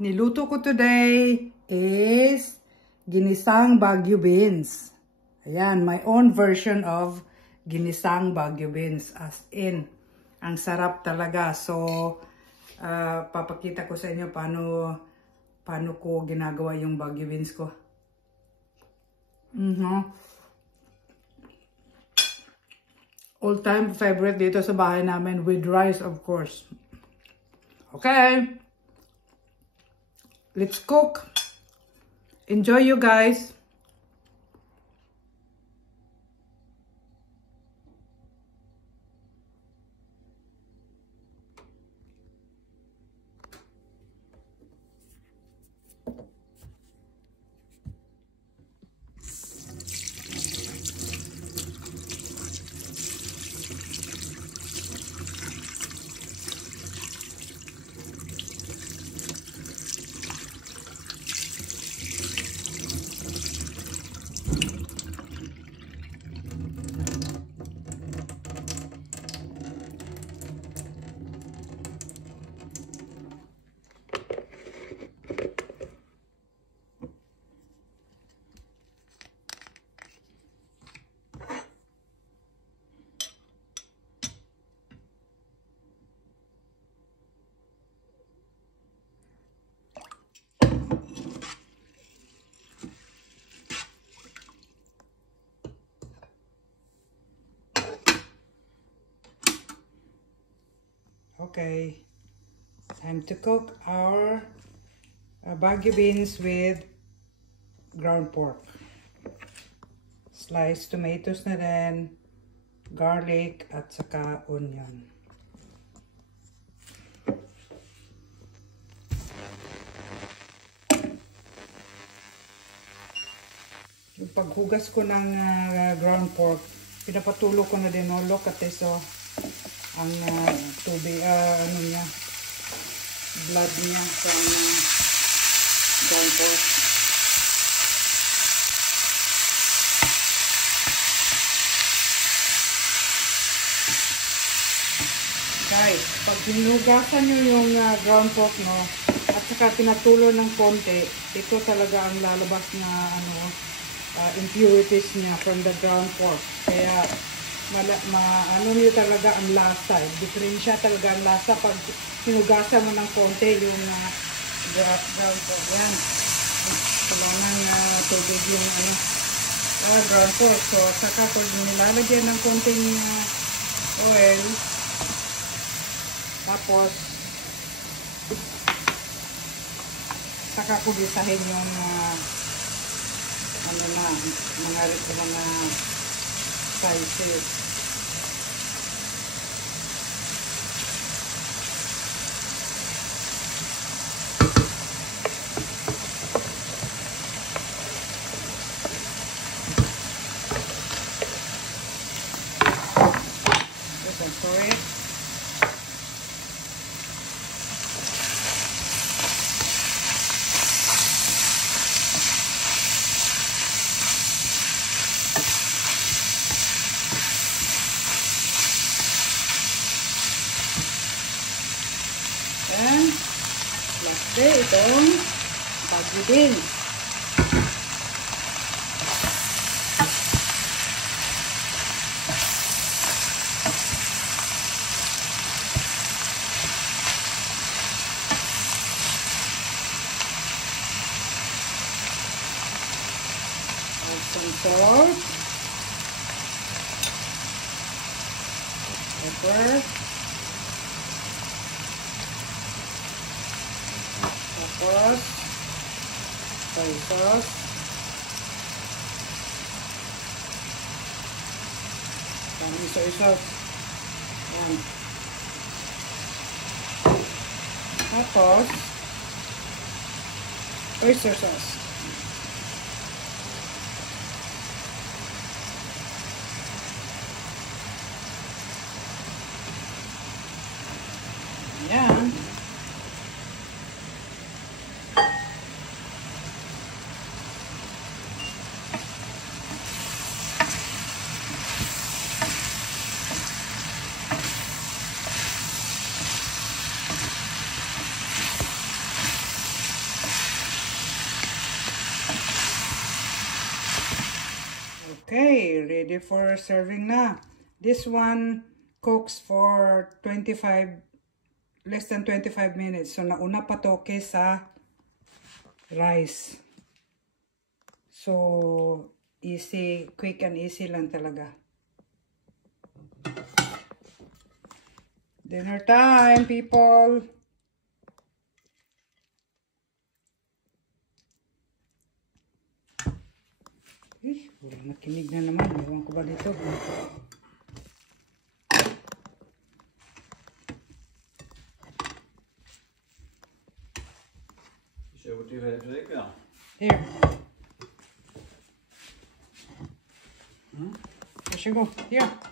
niluto ko today is ginisang Baguio beans. Ayan, my own version of ginisang Baguio beans. As in, ang sarap talaga. So, papakita ko sa inyo paano ko ginagawa yung Baguio beans ko. All-time favorite dito sa bahay namin with rice, of course. Okay. Let's cook. Enjoy, you guys. Okay, time to cook our Baguio beans with ground pork. Sliced tomatoes na rin, garlic at saka onion. Yung paghugas ko ng ground pork, pinapatulo ko na din, no? Look at this, oh. Ang tubig, ano niya, blood niya sa ground pork. Guys, pag hinugasan nyo yung ground pork, no, at saka pinatulo ng konti, ito talaga ang lalabas na impurities niya from the ground pork. Kaya ano niyo talaga ang lasa. Diferensya talaga ang lasa pag hinugasan mo ng konti yung ground pork. Yan. Kailangan tubig yung ground pork. So, saka ko nilalagyan ng konting oil. Tapos, saka ko gisahin yung mga spices. And lastly, itong Baguio beans. Add some salt, pepper, tapos soy sauce, daming soy sauce. Yan. Tapos oyster sauce. Yan. Okay, ready for serving na. This one cooks for less than 25 minutes. So, nauna pa to kesa rice. So, easy, quick and easy lang talaga. Dinner time, people! Wala nakinig na naman. Ewan ko ba dito? Kör till Fredrik då. Here. Varsågod. Here.